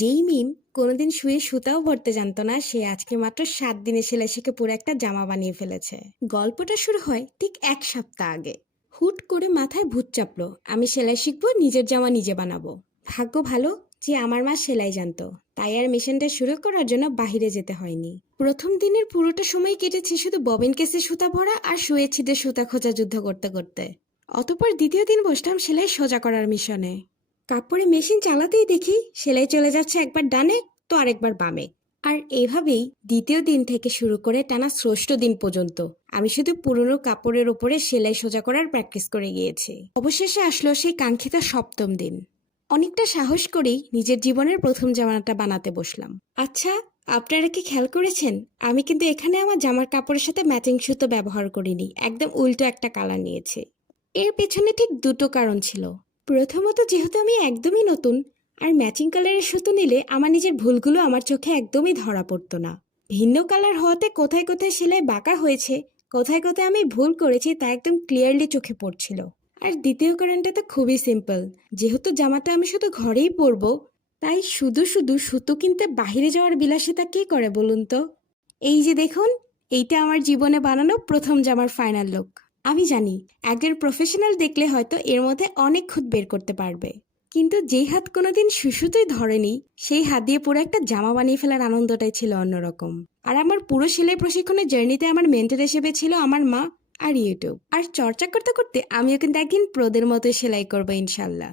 যেই মিম কোনোদিন শুয়ে সুতাও ভরতে জানতো না, সে আজকে মাত্র 7 দিনে সেলাই শিখে পুরো একটা জামা বানিয়ে ফেলেছে। গল্পটা শুরু হয় ঠিক 1 সপ্তাহ আগে। হুট করে মাথায় ভূত চাপলো, আমি সেলাই শিখবো, নিজের জামা নিজে বানাবো। ভাগ্য ভালো যে আমার মা সেলাই জানতো, তাই আর মিশনটা শুরু করার জন্য বাহিরে যেতে হয়নি। প্রথম দিনের পুরোটা সময় কেটেছে শুধু ববিন কেসে সুতা ভরা আর শুয়ে ছিটে সুতা খোঁজা যুদ্ধ করতে করতে। অতঃপর দ্বিতীয় দিন বসলাম সেলাই সোজা করার মিশনে। কাপড়ে মেশিন চালাতেই দেখি সেলাই চলে যাচ্ছে একবার ডানে তো আরেকবার বামে। আর এইভাবেই দ্বিতীয় দিন থেকে শুরু করে টানা ষষ্ঠ দিন পর্যন্ত আমি শুধু পুরনো কাপড়ের ওপরে সেলাই সোজা করার প্র্যাকটিস করে গিয়েছি। অবশেষে আসলো সেই কাঙ্ক্ষিত সপ্তম দিন। অনেকটা সাহস করেই নিজের জীবনের প্রথম জামাটা বানাতে বসলাম। আচ্ছা, আপনারা কি খেয়াল করেছেন, আমি কিন্তু এখানে আমার জামার কাপড়ের সাথে ম্যাচিং সুতো ব্যবহার করিনি, একদম উল্টো একটা কালার নিয়েছি। এর পেছনে ঠিক দুটো কারণ ছিল। প্রথমত, যেহেতু আমি একদমই নতুন, আর ম্যাচিং কালারের সুতো নিলে আমার নিজের ভুলগুলো আমার চোখে একদমই ধরা পড়তো না। ভিন্ন কালার হওয়াতে কোথায় কোথায় সেলাই বাঁকা হয়েছে, কোথায় কোথায় আমি ভুল করেছি তা একদম ক্লিয়ারলি চোখে পড়ছিল। আর দ্বিতীয় কারণটা তো খুবই সিম্পল। যেহেতু জামাটা আমি শুধু ঘরেই পরবো, তাই শুধু শুধু সুতো কিনতে বাইরে যাওয়ার বিলাসিতা কে করে বলুন তো। এই যে দেখুন, এইটা আমার জীবনে বানানো প্রথম জামার ফাইনাল লুক। আমি জানি একজন প্রফেশনাল দেখলে হয়তো এর মধ্যে অনেক খুঁত বের করতে পারবে, কিন্তু যেই হাত কোনোদিন সুসুতোই ধরেনি, সেই হাত দিয়ে পুরো একটা জামা বানিয়ে ফেলার আনন্দটাই ছিল অন্যরকম। আর আমার পুরো সেলাই প্রশিক্ষণের জার্নিতে আমার মেন্টর হিসেবে ছিল আমার মা আর ইউটিউব। আর চর্চা করতে করতে আমিও কিন্তু একদিন প্রোদের মতো সেলাই করবো ইনশাল্লাহ।